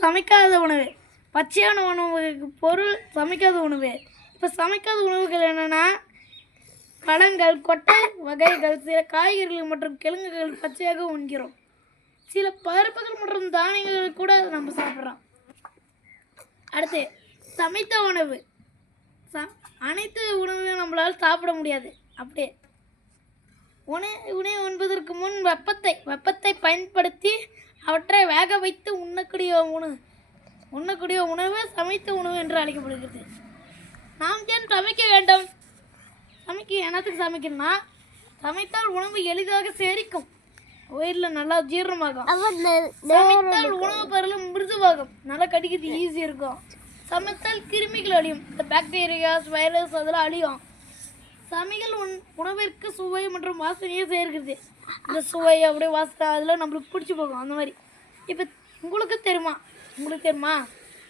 சமைக்காத உணவு. பச்சையான உணவுக்கு பொருள் சமைக்காத உணவு. இப்போ சமைக்காத உணவுகள் என்னென்னா பழங்கள் கொட்டை வகைகள் சில காய்கறிகள் மற்றும் கிழங்குகள் பச்சையாக உண்கிறோம். சில பருப்புகள் மற்றும் தானியங்கள் கூட நம்ம சாப்பிட்றோம். அடுத்து சமைத்த உணவு. ச அனைத்து உணவையும் நம்மளால் சாப்பிட முடியாது. அப்படியே. உணவு உணவு உண்பதற்கு முன் வெப்பத்தை வேக வைத்து உண்ணக்கூடிய உணவு. உண்ணக்கூடிய உணவு சமைத்த உணவு என்று அழைக்கப்படுகிறது. நாம் ஏன் சமைக்க வேண்டும்? சமைக்க என்னத்துக்கு சமைக்கணும்னா சமைத்தால் உணவு எளிதாக செரிக்கும். வயிறில் நல்லா ஜீரணமாகும். சமைத்தால் உணவு பொருள் மிருதுவாகும். நல்லா கடிக்கிறது ஈஸியாக இருக்கும். சமைத்தால் கிருமிகள் அழியும். இந்த பாக்டீரியாஸ் வைரஸ் அதெல்லாம் அழியும். சமையல் உண் உணவிற்கு சுவை மற்றும் வாசனையே சேர்க்கிறது. இந்த சுவை அப்படியே வாசனை அதெல்லாம் நம்மளுக்கு பிடிச்சி போகும். அந்த மாதிரி. இப்போ உங்களுக்கு தெரியுமா? உங்களுக்கு தெரியுமா?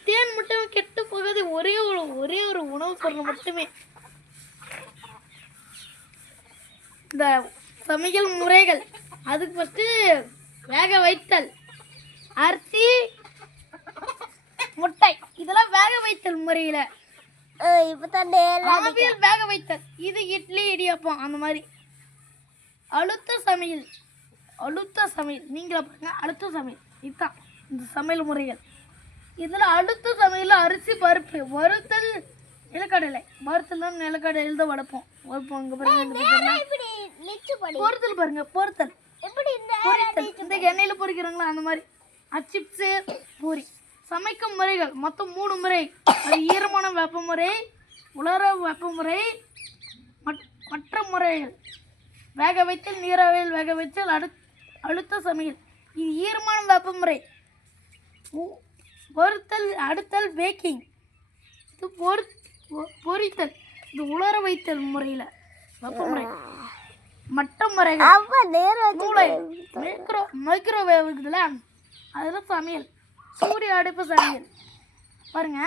தேன் மட்டும் கெட்டு போகாது. ஒரே ஒரு ஒரே ஒரு உணவு பொருள் மட்டுமே. இந்த சமையல் முறைகள். அதுக்கு ஃபஸ்ட்டு வேக வைத்தல். அரிசி முட்டை. இதெல்லாம் வேக வைத்தல் முறையில். ஆவியில் வேக வைத்தல். இது இட்லி இடியாப்பம் அந்த மாதிரி. அழுத்த சமையல். அழுத்த சமையல். நீங்களே பாருங்க அழுத்த சமையல். இதுதான் இந்த சமையல் முறைகள். இதில் அழுத்த சமையல் அரிசி பருப்பு. வறுத்தல் நிலக்கடலை. வறுத்தல் தான் நிலக்கடலையில் தான் வளர்ப்போம் வறுப்போம் இங்கே பாருங்க. பொறுத்தல் பாருங்க பொறுத்தல். பொரித்தல் இந்த எண்ணெயில் பொரிக்கிறாங்களா அந்த மாதிரி. அச்சிப்ஸு பூரி. சமைக்கும் முறைகள். மொத்தம் மூணு முறை. அது ஈரமான வெப்பமுறை உலர வெப்பமுறை மற்- மற்ற முறைகள். வேக வைத்தல் நீராவியில் வேக வைத்தல் அடு அழுத்த சமையல். இது ஈரமான வெப்பமுறை பொறுத்தல் அடுத்தல் பேக்கிங் இது பொறு பொ- பொரித்தல் இது உலர வைத்தல் முறையில். வெப்பமுறை மற்ற முறைகள். மூளை. மைக்ரோ மைக்ரோவேவ் இருக்குதுல்ல? அதில் சமையல். சூரிய அடுப்பு சமையல். பாருங்க.